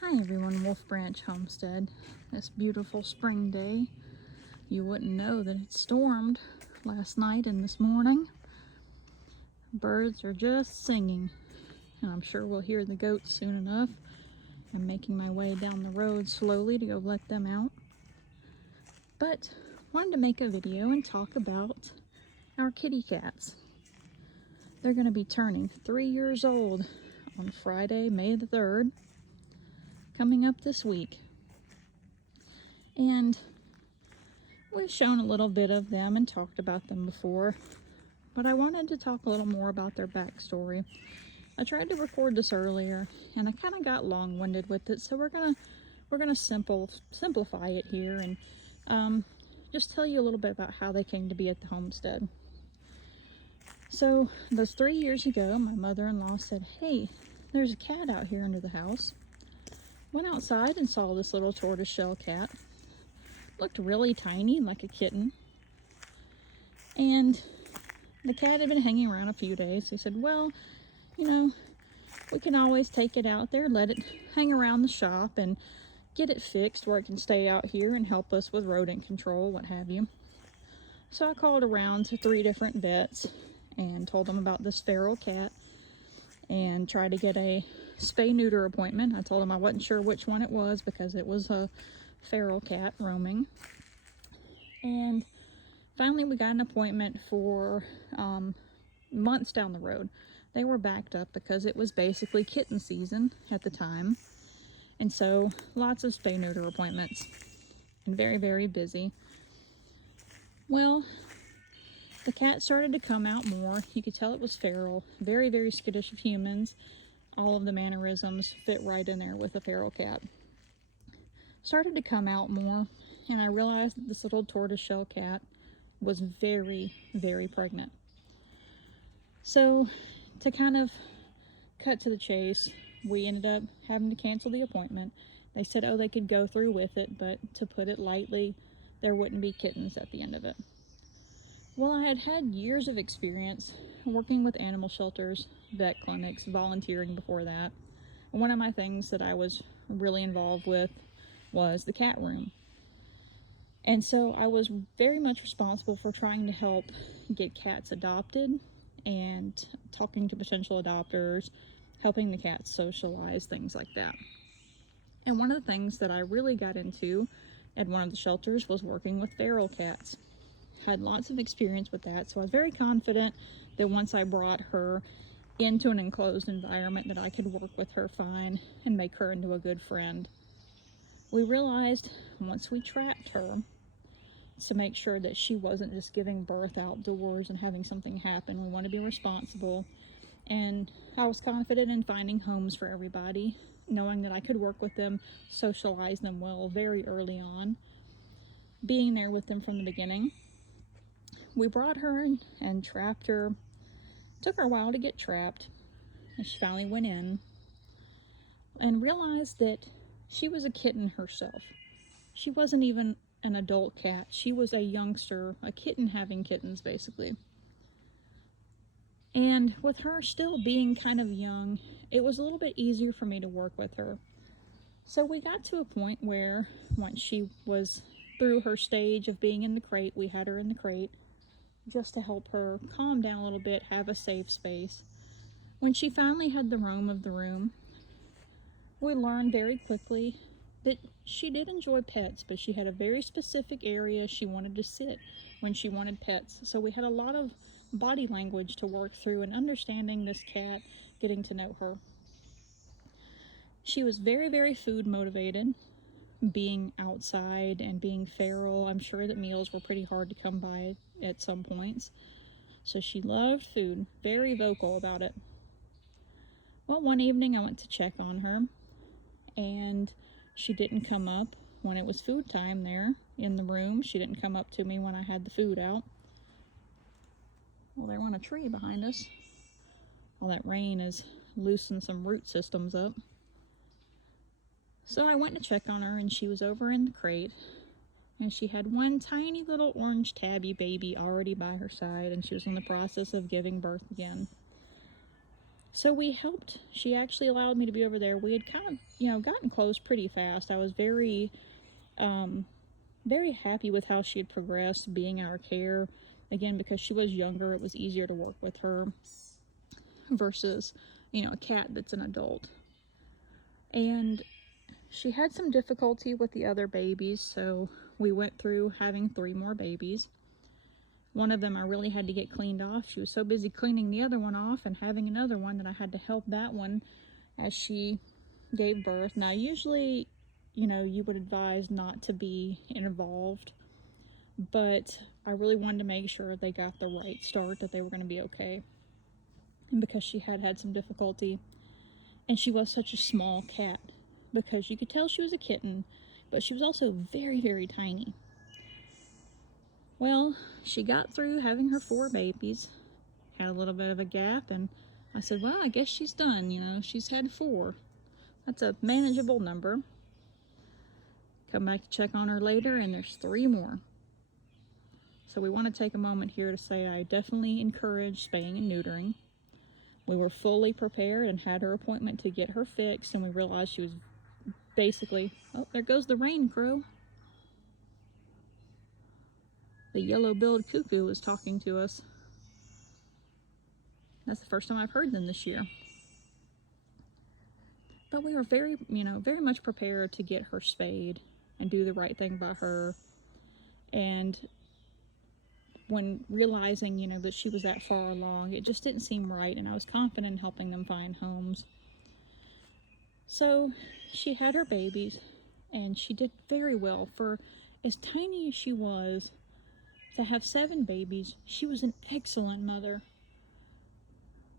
Hi everyone, Wolf Branch Homestead. This beautiful spring day. You wouldn't know that it stormed last night and this morning. Birds are just singing, and I'm sure we'll hear the goats soon enough. I'm making my way down the road slowly to go let them out. But wanted to make a video and talk about our kitty cats. They're going to be turning 3 years old on Friday, May the 3rd. Coming up this week. And we've shown a little bit of them and talked about them before, but I wanted to talk a little more about their backstory. I tried to record this earlier and I kind of got long-winded with it, so we're gonna simplify it here and just tell you a little bit about how they came to be at the homestead. So those 3 years ago, my mother-in-law said, "Hey, there's a cat out here under the house." Went outside and saw this little tortoiseshell cat. Looked really tiny, like a kitten. And the cat had been hanging around a few days. He said, well, we can always take it out there, let it hang around the shop and get it fixed where it can stay out here and help us with rodent control, what have you. So I called around to 3 different vets and told them about this feral cat and tried to get a spay neuter appointment. I told them I wasn't sure which one it was because it was a feral cat roaming. And finally we got an appointment for months down the road. They were backed up because it was basically kitten season at the time. And so lots of spay neuter appointments and very, very busy. Well, the cat started to come out more. You could tell it was feral, very, very skittish of humans. All of the mannerisms fit right in there with a feral cat. Started to come out more, and I realized that this little tortoiseshell cat was very, very pregnant. So, to kind of cut to the chase, we ended up having to cancel the appointment. They said, oh, they could go through with it, but to put it lightly, there wouldn't be kittens at the end of it. Well, I had had years of experience working with animal shelters, vet clinics, volunteering before that. And one of my things that I was really involved with was the cat room. And so I was very much responsible for trying to help get cats adopted and talking to potential adopters, helping the cats socialize, things like that. And one of the things that I really got into at one of the shelters was working with feral cats. Had lots of experience with that, so I was very confident that once I brought her into an enclosed environment that I could work with her fine and make her into a good friend. We realized once we trapped her to make sure that she wasn't just giving birth outdoors and having something happen. We want to be responsible, and I was confident in finding homes for everybody, knowing that I could work with them, socialize them well very early on, being there with them from the beginning. We brought her and trapped her. Took her a while to get trapped, and she finally went in and realized that she was a kitten herself. She wasn't even an adult cat. She was a youngster, a kitten having kittens, basically. And with her still being kind of young, it was a little bit easier for me to work with her. So we got to a point where once she was through her stage of being in the crate, we had her in the crate just to help her calm down a little bit, have a safe space. When she finally had the roam of the room, we learned very quickly that she did enjoy pets, but she had a very specific area she wanted to sit when she wanted pets. So we had a lot of body language to work through and understanding this cat, getting to know her. She was very, very food motivated, being outside and being feral. I'm sure that meals were pretty hard to come by at some points. So she loved food, very vocal about it. Well, one evening I went to check on her, and she didn't come up when it was food time there in the room. She didn't come up to me when I had the food out. Well, they're on a tree behind us. All that rain has loosened some root systems up. So I went to check on her, and she was over in the crate, and she had one tiny little orange tabby baby already by her side, and she was in the process of giving birth again. So we helped. She actually allowed me to be over there. We had kind of, gotten close pretty fast. I was very happy with how she had progressed being in our care. Again, because she was younger, it was easier to work with her versus, a cat that's an adult. And she had some difficulty with the other babies, so we went through having 3 more babies. One of them I really had to get cleaned off. She was so busy cleaning the other one off and having another one that I had to help that one as she gave birth. Now, usually, you would advise not to be involved, but I really wanted to make sure they got the right start, that they were going to be okay. And because she had some difficulty, and she was such a small cat, because you could tell she was a kitten, but she was also very, very tiny. Well, she got through having her 4 babies, had a little bit of a gap, and I said, well, I guess she's done, she's had 4. That's a manageable number. Come back to check on her later, and there's 3 more. So we want to take a moment here to say I definitely encourage spaying and neutering. We were fully prepared and had her appointment to get her fixed, and we realized she was basically, oh, there goes the rain crow. The yellow-billed cuckoo was talking to us. That's the first time I've heard them this year. But we were very much prepared to get her spayed and do the right thing by her. And when realizing, that she was that far along, it just didn't seem right, and I was confident in helping them find homes. So she had her babies, and she did very well. For as tiny as she was, to have 7 babies, she was an excellent mother.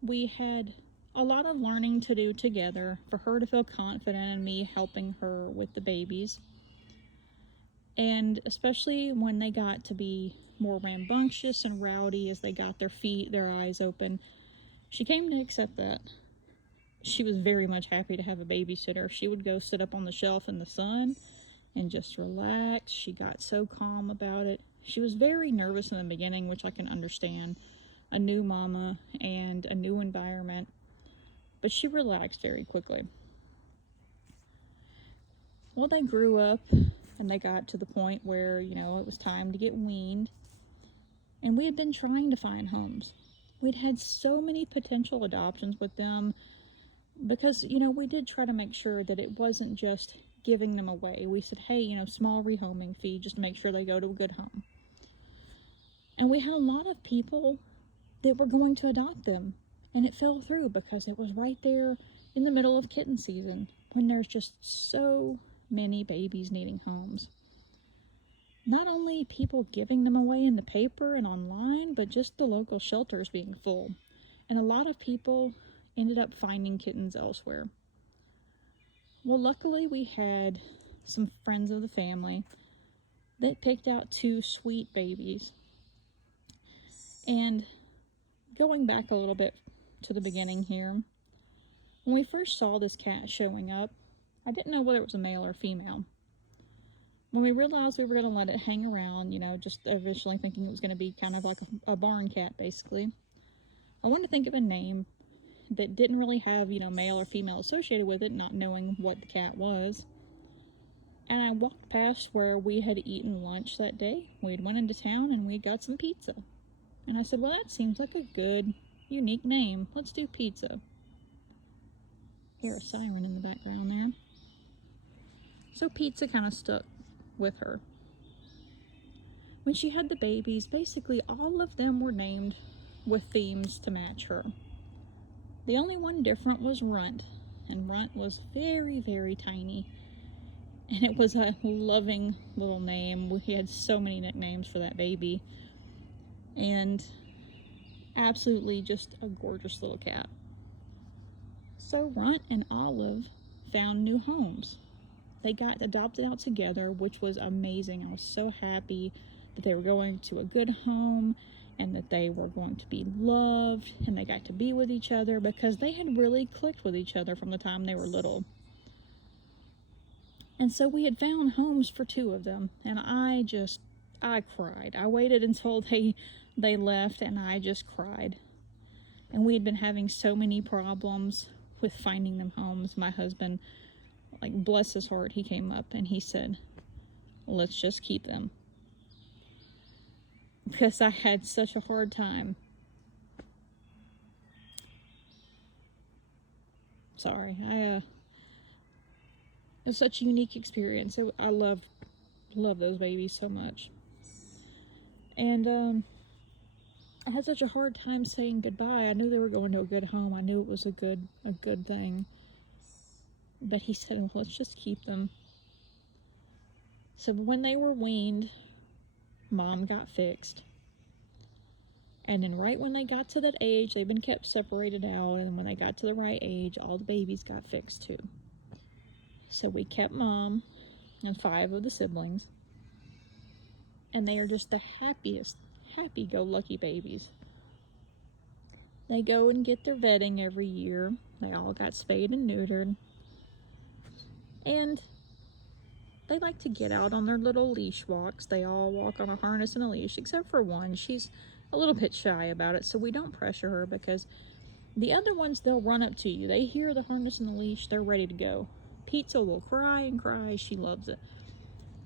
We had a lot of learning to do together for her to feel confident in me helping her with the babies. And especially when they got to be more rambunctious and rowdy as they got their eyes open, she came to accept that. She was very much happy to have a babysitter. She would go sit up on the shelf in the sun and just relax. She got so calm about it. She was very nervous in the beginning, which I can understand. A new mama and a new environment. But she relaxed very quickly. Well, they grew up and they got to the point where, it was time to get weaned. And we had been trying to find homes. We'd had so many potential adoptions with them because, we did try to make sure that it wasn't just giving them away. We said, hey, small rehoming fee just to make sure they go to a good home. And we had a lot of people that were going to adopt them, and it fell through because it was right there in the middle of kitten season when there's just so many babies needing homes. Not only people giving them away in the paper and online, but just the local shelters being full. And a lot of people ended up finding kittens elsewhere. Well, luckily we had some friends of the family that picked out 2 sweet babies. And going back a little bit to the beginning here, when we first saw this cat showing up, I didn't know whether it was a male or female. When we realized we were going to let it hang around, just originally thinking it was going to be kind of like a barn cat, basically, I wanted to think of a name that didn't really have, male or female associated with it, not knowing what the cat was. And I walked past where we had eaten lunch that day. We had went into town and we got some pizza. And I said, well, that seems like a good, unique name. Let's do pizza. Hear a siren in the background there. So pizza kind of stuck with her. When she had the babies, basically all of them were named with themes to match her. The only one different was Runt. And Runt was very, very tiny. And it was a loving little name. We had so many nicknames for that baby. And absolutely just a gorgeous little cat. So Runt and Olive found new homes. They got adopted out together, which was amazing. I was so happy that they were going to a good home and that they were going to be loved and they got to be with each other because they had really clicked with each other from the time they were little. And so we had found homes for 2 of them, and I cried. I waited until they left, and I just cried. And we had been having so many problems with finding them homes. My husband, like, bless his heart, he came up and he said, let's just keep them. Because I had such a hard time. Sorry, it was such a unique experience. I love those babies so much. And I had such a hard time saying goodbye. I knew they were going to a good home. I knew it was a good thing. But he said, well, let's just keep them. So when they were weaned, Mom got fixed. And then right when they got to that age, they've been kept separated out. And when they got to the right age, all the babies got fixed too. So we kept Mom and 5 of the siblings. And they are just the happiest, happy-go-lucky babies. They go and get their vetting every year. They all got spayed and neutered. And they like to get out on their little leash walks. They all walk on a harness and a leash, except for one. She's a little bit shy about it, so we don't pressure her, because the other ones, they'll run up to you. They hear the harness and the leash, they're ready to go. Pizza will cry and cry. She loves it.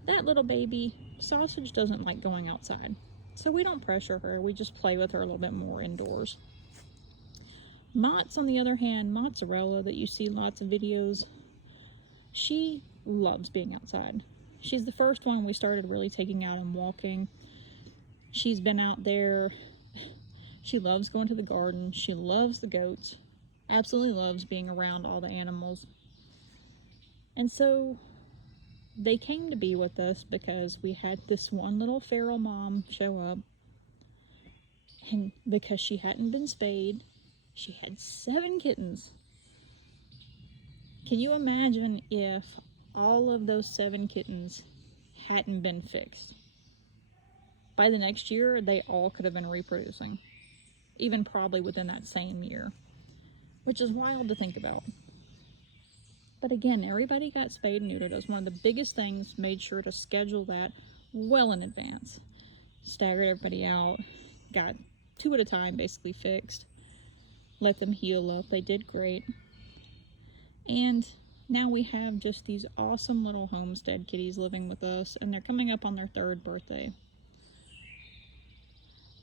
That little baby, Sausage, doesn't like going outside, so we don't pressure her. We just play with her a little bit more indoors. Mott's, on the other hand, Mozzarella, that you see lots of videos, she loves being outside. She's the first one we started really taking out and walking. She's been out there. She loves going to the garden. She loves the goats. Absolutely loves being around all the animals. And so they came to be with us because we had this one little feral mom show up. And because she hadn't been spayed, she had 7 kittens. Can you imagine if all of those 7 kittens hadn't been fixed? By the next year, they all could have been reproducing. Even probably within that same year. Which is wild to think about. But again, everybody got spayed and neutered. That was one of the biggest things. Made sure to schedule that well in advance. Staggered everybody out. Got 2 at a time basically fixed. Let them heal up. They did great. And now we have just these awesome little Homestead Kitties living with us. And they're coming up on their 3rd birthday.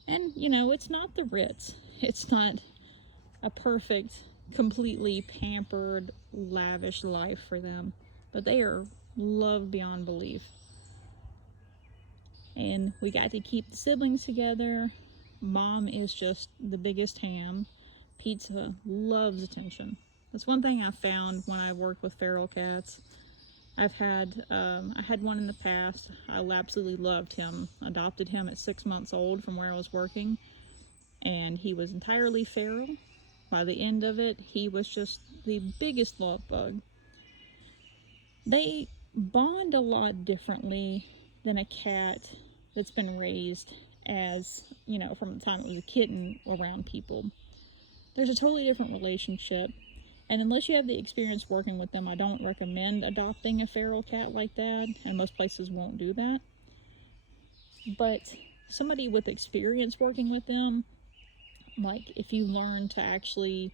And, you know, it's not the Ritz. It's not a perfect, completely pampered, lavish life for them. But they are loved beyond belief. And we got to keep the siblings together. Mom is just the biggest ham. Pizza loves attention. That's one thing I found when I worked with feral cats. I had one in the past. I absolutely loved him. Adopted him at 6 months old from where I was working. And he was entirely feral. By the end of it, he was just the biggest love bug. They bond a lot differently than a cat that's been raised as, you know, from the time it was a kitten around people. There's a totally different relationship. And unless you have the experience working with them, I don't recommend adopting a feral cat like that. And most places won't do that. But somebody with experience working with them, like if you learn to actually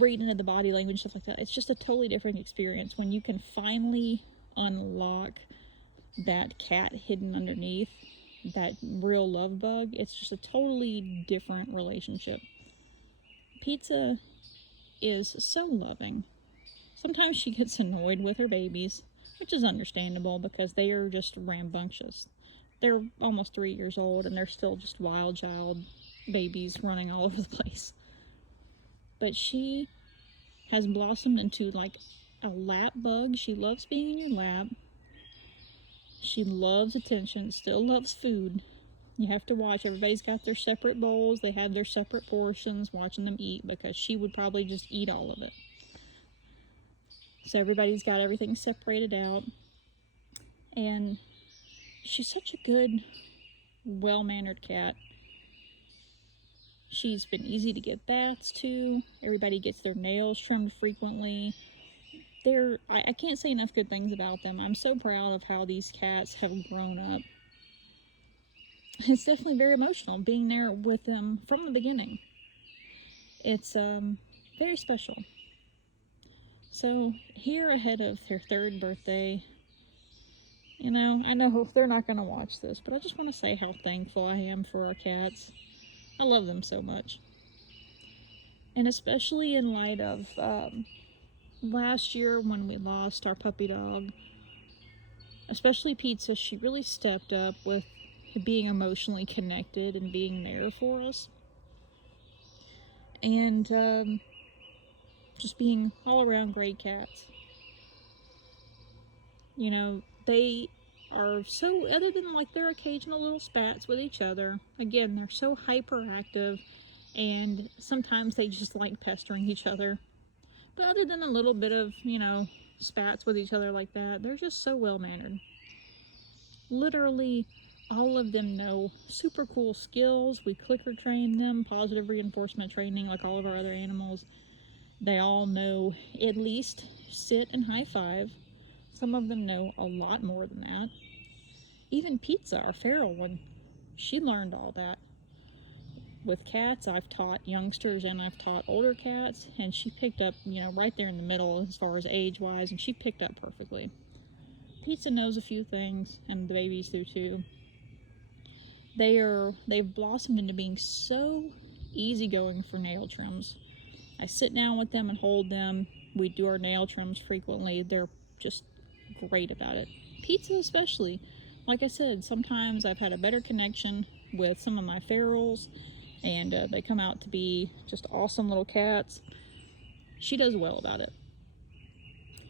read into the body language, stuff like that, it's just a totally different experience when you can finally unlock that cat hidden underneath, that real love bug. It's just a totally different relationship. Pizza is so loving. Sometimes she gets annoyed with her babies, which is understandable because they are just rambunctious. They're almost 3 years old and they're still just wild child babies running all over the place. But she has blossomed into like a lap bug. She loves being in your lap. She loves attention, still loves food. You have to watch. Everybody's got their separate bowls. They have their separate portions, watching them eat, because she would probably just eat all of it. So everybody's got everything separated out. And she's such a good, well-mannered cat. She's been easy to give baths to. Everybody gets their nails trimmed frequently. I can't say enough good things about them. I'm so proud of how these cats have grown up. It's definitely very emotional being there with them from the beginning. It's very special. So here ahead of their 3rd birthday, you know, I know they're not going to watch this, but I just want to say how thankful I am for our cats. I love them so much. And especially in light of last year when we lost our puppy dog, especially Pizza, she really stepped up with being emotionally connected and being there for us. And just being all around great cats. You know, they are so, other than like their occasional little spats with each other, again, they're so hyperactive and sometimes they just like pestering each other. But other than a little bit of, you know, spats with each other like that, they're just so well mannered. Literally all of them know super cool skills. We clicker train them, positive reinforcement training like all of our other animals. They all know at least sit and high five. Some of them know a lot more than that. Even Pizza, our feral one, she learned all that. With cats, I've taught youngsters and I've taught older cats, and she picked up, you know, right there in the middle as far as age-wise, and she picked up perfectly. Pizza knows a few things, and the babies do too. They've blossomed into being so easygoing for nail trims. I sit down with them and hold them. We do our nail trims frequently. They're just great about it. Pizza especially. Like I said, sometimes I've had a better connection with some of my ferals, and they come out to be just awesome little cats. She does well about it.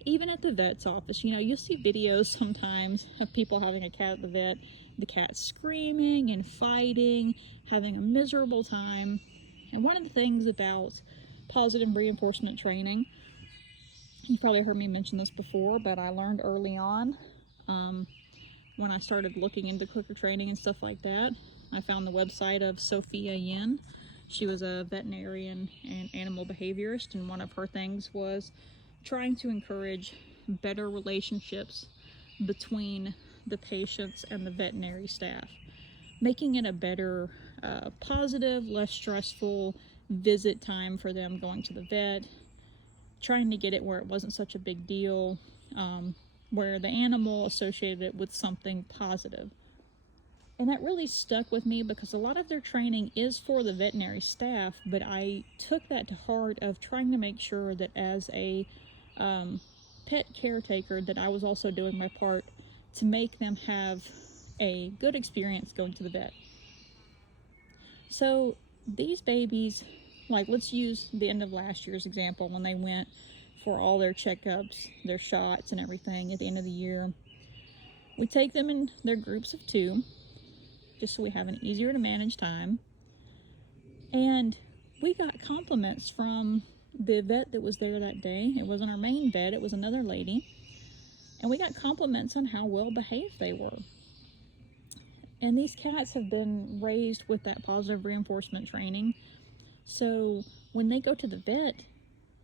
Even at the vet's office, you know, you'll see videos sometimes of people having a cat at the vet, the cat screaming and fighting, having a miserable time. And one of the things about positive reinforcement training, you probably heard me mention this before, but I learned early on when I started looking into clicker training and stuff like that. I found the website of Sophia Yin. She was a veterinarian and animal behaviorist, and one of her things was trying to encourage better relationships between the patients and the veterinary staff, making it a better, positive, less stressful visit time for them going to the vet, trying to get it where it wasn't such a big deal, where the animal associated it with something positive. And that really stuck with me because a lot of their training is for the veterinary staff, but I took that to heart of trying to make sure that as a pet caretaker that I was also doing my part to make them have a good experience going to the vet. So these babies, like let's use the end of last year's example when they went for all their checkups, their shots and everything at the end of the year. We take them in their groups of 2, just so we have an easier to manage time. And we got compliments from the vet that was there that day. It wasn't our main vet, it was another lady. And we got compliments on how well behaved they were. And these cats have been raised with that positive reinforcement training. So when they go to the vet,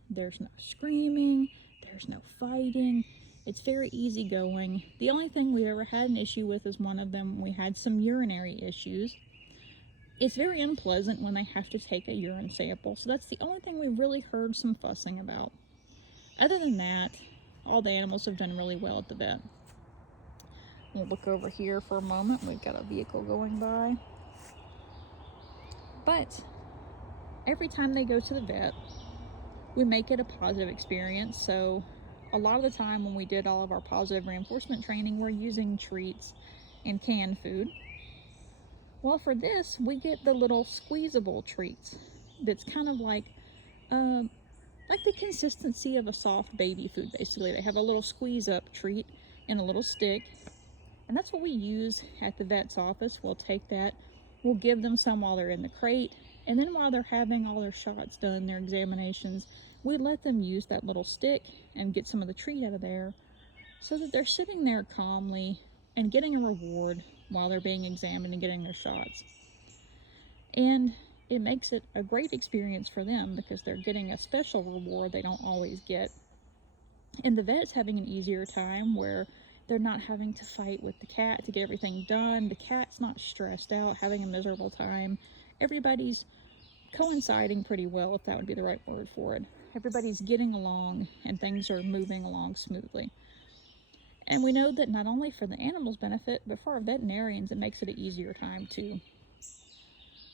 there's no screaming, there's no fighting. It's very easygoing. The only thing we've ever had an issue with is one of them. We had some urinary issues. It's very unpleasant when they have to take a urine sample. So that's the only thing we've really heard some fussing about. Other than that, all the animals have done really well at the vet. We'll look over here for a moment. We've got a vehicle going by. But every time they go to the vet, we make it a positive experience. So a lot of the time when we did all of our positive reinforcement training, we're using treats and canned food. Well, for this, we get the little squeezable treats. That's kind of like the consistency of a soft baby food, basically. They have a little squeeze up treat and a little stick. And that's what we use at the vet's office. We'll take that, we'll give them some while they're in the crate. And then while they're having all their shots done, their examinations, we let them use that little stick and get some of the treat out of there so that they're sitting there calmly and getting a reward while they're being examined and getting their shots. And it makes it a great experience for them because they're getting a special reward they don't always get. And the vet's having an easier time where they're not having to fight with the cat to get everything done. The cat's not stressed out, having a miserable time. Everybody's coinciding pretty well, if that would be the right word for it. Everybody's getting along and things are moving along smoothly. And we know that not only for the animals' benefit, but for our veterinarians, it makes it an easier time too.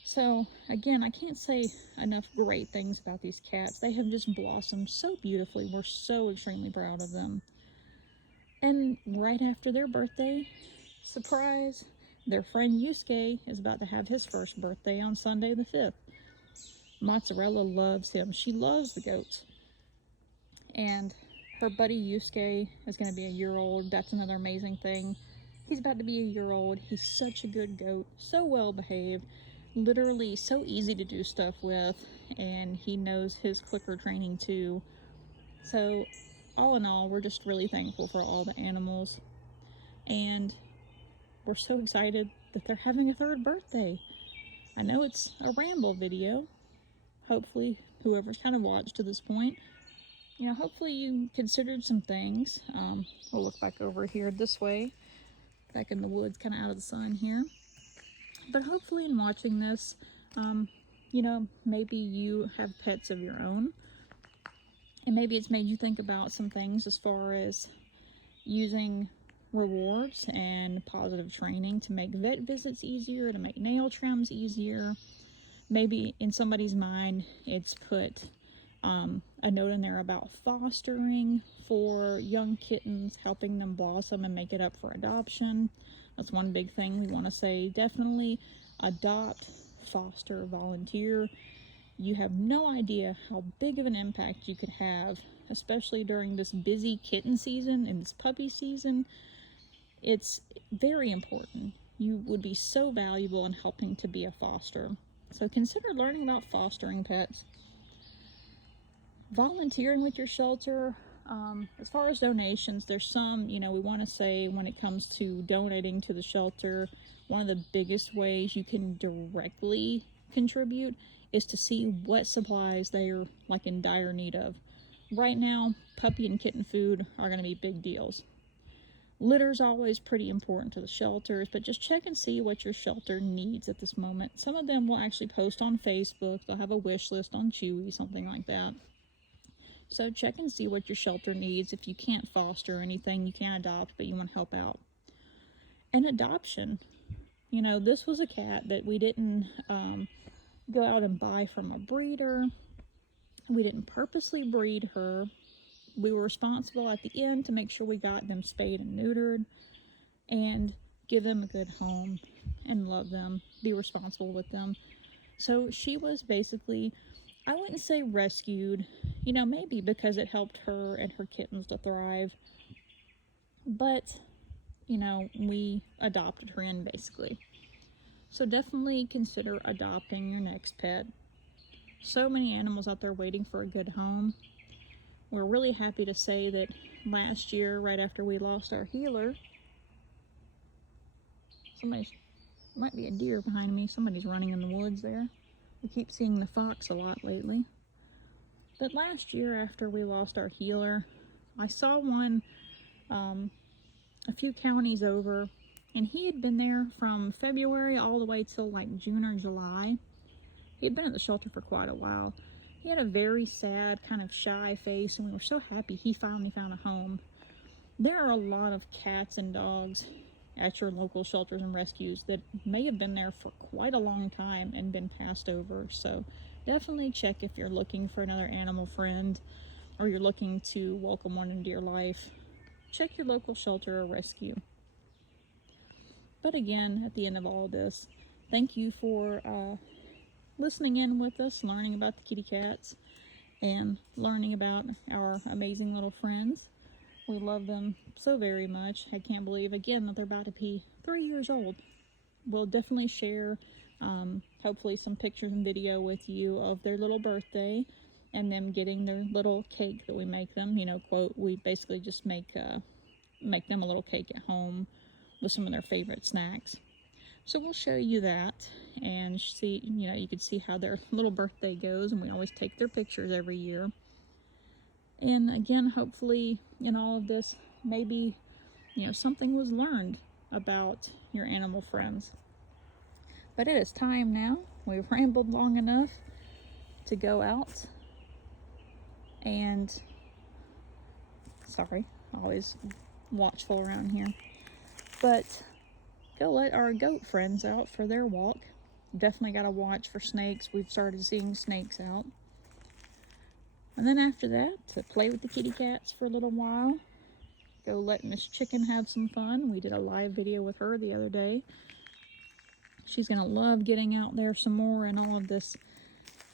So again, I can't say enough great things about these cats. They have just blossomed so beautifully. We're so extremely proud of them. And right after their birthday, surprise, their friend Yusuke is about to have his first birthday on Sunday the 5th. Mozzarella loves him. She loves the goats. And her buddy Yusuke is going to be a year old. That's another amazing thing. He's about to be a year old. He's such a good goat, so well behaved, literally so easy to do stuff with, and he knows his clicker training too. So all in all, we're just really thankful for all the animals, and we're so excited that they're having a third birthday. I know it's a ramble video. Hopefully whoever's kind of watched to this point, hopefully you considered some things. We'll look back over here this way, back in the woods, kind of out of the sun here. But hopefully in watching this, maybe you have pets of your own, and maybe it's made you think about some things as far as using rewards and positive training to make vet visits easier, to make nail trims easier. Maybe in somebody's mind it's put a note in there about fostering for young kittens, helping them blossom and make it up for adoption. That's one big thing we want to say. Definitely adopt, foster, volunteer. You have no idea how big of an impact you could have, especially during this busy kitten season and this puppy season. It's very important. You would be so valuable in helping to be a foster. So consider learning about fostering pets. Volunteering with your shelter. As far as donations, there's some, we want to say when it comes to donating to the shelter, one of the biggest ways you can directly contribute is to see what supplies they are like in dire need of. Right now, puppy and kitten food are going to be big deals. Litter's always pretty important to the shelters, but just check and see what your shelter needs at this moment. Some of them will actually post on Facebook. They'll have a wish list on Chewy, something like that. So check and see what your shelter needs. If you can't foster anything, you can't adopt, but you want to help out. And adoption. This was a cat that we didn't go out and buy from a breeder. We didn't purposely breed her. We were responsible at the end to make sure we got them spayed and neutered and give them a good home and love them, be responsible with them. So she was basically, I wouldn't say rescued, maybe because it helped her and her kittens to thrive, but, we adopted her in basically. So definitely consider adopting your next pet. So many animals out there waiting for a good home. We're really happy to say that last year, right after we lost our healer, might be a deer behind me. Somebody's running in the woods there. We keep seeing the fox a lot lately. But last year, after we lost our healer, I saw one a few counties over, and he had been there from February all the way till like June or July. He had been at the shelter for quite a while. He had a very sad, kind of shy face, and we were so happy he finally found a home. There are a lot of cats and dogs at your local shelters and rescues that may have been there for quite a long time and been passed over. So definitely check if you're looking for another animal friend or you're looking to welcome one into your life. Check your local shelter or rescue. But again, at the end of all this, thank you for listening in with us, learning about the kitty cats and learning about our amazing little friends. We love them so very much. I can't believe, again, that they're about to be 3 years old. We'll definitely share, hopefully, some pictures and video with you of their little birthday and them getting their little cake that we make them. Quote, we basically just make them a little cake at home with some of their favorite snacks. So we'll show you that and see, you can see how their little birthday goes, and we always take their pictures every year. And again, hopefully in all of this, maybe, something was learned about your animal friends. But it is time now. We've rambled long enough. to go out and, sorry, always watchful around here, but go let our goat friends out for their walk. Definitely got to watch for snakes. We've started seeing snakes out. And then after that, to play with the kitty cats for a little while. Go let Miss Chicken have some fun. We did a live video with her the other day. She's going to love getting out there some more in all of this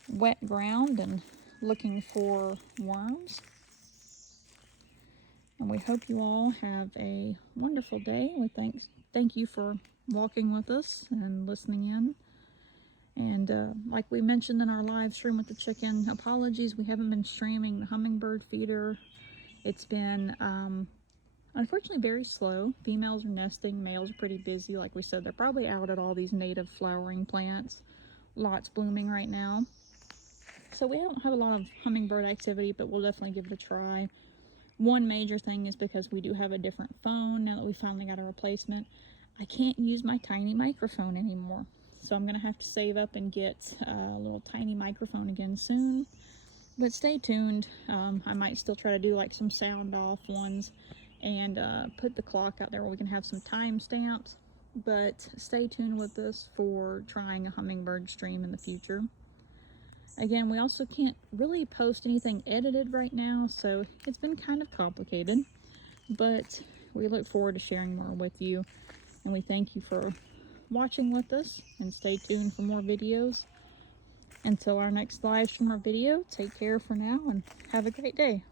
wet ground and looking for worms. And we hope you all have a wonderful day. We thank you for walking with us and listening in. And like we mentioned in our live stream with the chicken, apologies, we haven't been streaming the hummingbird feeder. It's been unfortunately very slow. Females are nesting, males are pretty busy. Like we said, they're probably out at all these native flowering plants. Lots blooming right now. So we don't have a lot of hummingbird activity, but we'll definitely give it a try. One major thing is because we do have a different phone now that we finally got a replacement. I can't use my tiny microphone anymore. So I'm going to have to save up and get a little tiny microphone again soon. But stay tuned. I might still try to do like some sound off ones and put the clock out there where we can have some time stamps. But stay tuned with us for trying a hummingbird stream in the future. Again, we also can't really post anything edited right now, so it's been kind of complicated. But we look forward to sharing more with you. And we thank you for watching with us, and stay tuned for more videos. Until our next live stream or video, take care for now and have a great day.